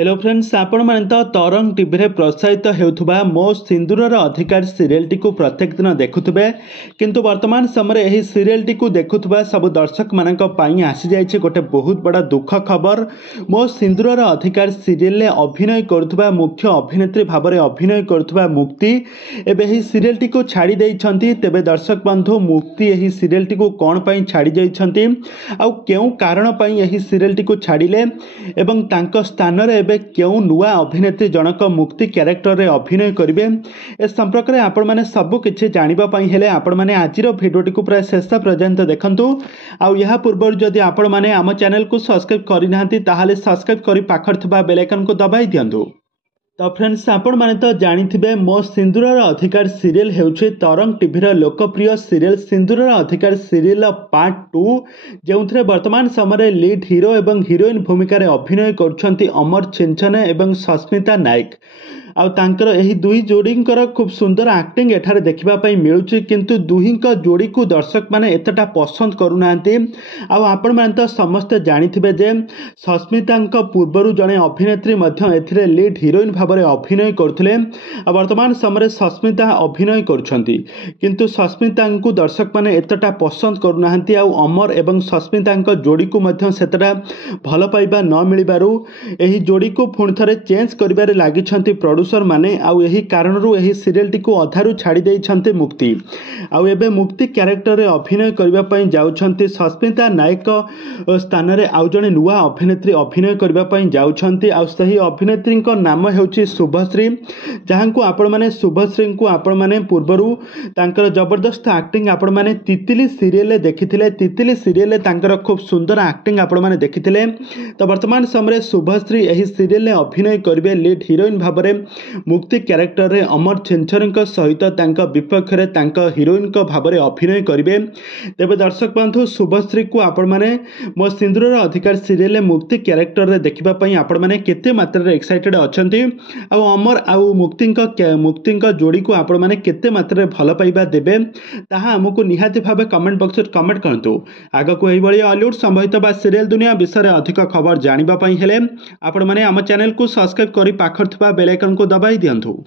Hello friends आपण मैंने तो तरंग टीवी रे प्रसारित होउथुबा मो सिंदूरर अधिकार सीरियल टी को प्रत्येक दिन देखुथुबे किंतु वर्तमान समय यही सीरियल टी को देखुथुबा सब दर्शक मानक पई आसी जाइछे गोटे बहुत बड़ा दुख खबर। मो सिंदूरर अधिकार सीरियल ले अभिनय करुथुबा मुख्य अभिनेत्री भाबरे अभिनय करुथुबा मुक्ति एबे ही सीरियल टी को छाड़ी देइछंती। तेबे दर्शक बंधु मुक्ति यही सीरियल टी को कोन पई छाड़ी जाइछंती आउ केउ कारण पई यही सीरियल टी को छाड़िले एवं तांको स्थान रे एबे केउ नुआ अभिनेत्री जनक मुक्ति क्यारेक्टर रे अभिनय करिवे ए संपर्क रे आपण माने सब किछि जानिबा पई हेले आपण माने आजिरो भिडियोटी को प्राय शेष पर्यंत देखंतु। आउ यहा पूर्व जदि आपण माने आम चैनल को सब्सक्राइब करि नाहंती ताहाले सब्सक्राइब करि पाखर थिबा बेल आइकन को दबाई दियंतु। तो फ्रेंड्स आपण माने तो जानिथिबे मो सिंदूरर अधिकार सीरियल हेउछि तरंग टीवी रो लोकप्रिय सीरियल सिंदूरर अधिकार सीरियल पार्ट 2 जेउथरे वर्तमान समय लीड हीरो एवं हीरोइन भूमिका रे अभिनय करछंती अमर छिंछने एवं सस्मिता नायक। आउ तांकर एही दुई जोड़ींकर खूब सुंदर एक्टिंग एठारे देखिबा पई मिलुछि किंतु दुहींक जोड़ी को दर्शक माने एतटा पसंद करूनांती। आउ आपण माने तो समस्त जानिथिबे जे सस्मितांक पूर्वरु जणे अभिनेत्री मध्य एथिरे लीड हीरोइन भाबरे अभिनय करथिले। आ वर्तमान समय सस्मिता अभिनय करूछंती किंतु सस्मितांकु दर्शक माने एतटा पसंद करूनांती। आउ अमर एवं सस्मितांक जोड़ी को मध्य सेतटा भल पाइबा न मिलिबारु एही जोड़ी को पुणी थरे चेंज करिबारे लागिछंती प्रोड्यूसर माने। आउ यही कारणरू यही सीरियल टी को अधारू छाड़ी देइछंती मुक्ति। आउ एबे मुक्ति क्यारेक्टर रे अभिनय करबा पई जाउछंती सस्मिता नायक स्थान रे आउ जणे नुआ अभिनेत्री अभिनय करबा पई जाउछंती। आउ सही अभिनेत्री को नाम हेउची शुभश्री जहांकु आपण माने शुभश्री को आपण माने पूर्वरू तांकर जबरदस्त एक्टिंग आपण माने तितिली सीरियल ले देखिथिले। तितिली सीरियल ले तांकर खूब सुंदर एक्टिंग आपण माने देखिथिले। तो वर्तमान समय शुभश्री एही सीरियल ले अभिनय करबे लीड हीरोइन भाबरे मुक्ति क्यारेक्टर रे अमर छिंछन सहित तांका विपक्ष रे तांका हीरोइन को भाबरे अभिनय करिवे। तेबे दर्शक बंधु शुभश्री को आपण माने मो सिंदूरर अधिकार सीरियल ले मुक्ति क्यारेक्टर रे देखिबा पई आपण माने केते मात्रा रे एक्साइटेड अछंती। आउ अमर आउ मुक्तिंक जोड़ी को आपण माने केते मात्रा रे भल पाइबा देबे ताहा हमकु निहाती भाबे कमेंट बॉक्स रे कमेंट करंतु। आगो को एही बळी हॉलीवुड संबंधित बा सीरियल दुनिया विषय रे अधिक खबर जानिबा पई हेले आपण माने हम चैनल को सब्सक्राइब करि पाखर थिबा बेल आइकन को दबाई दियंतु।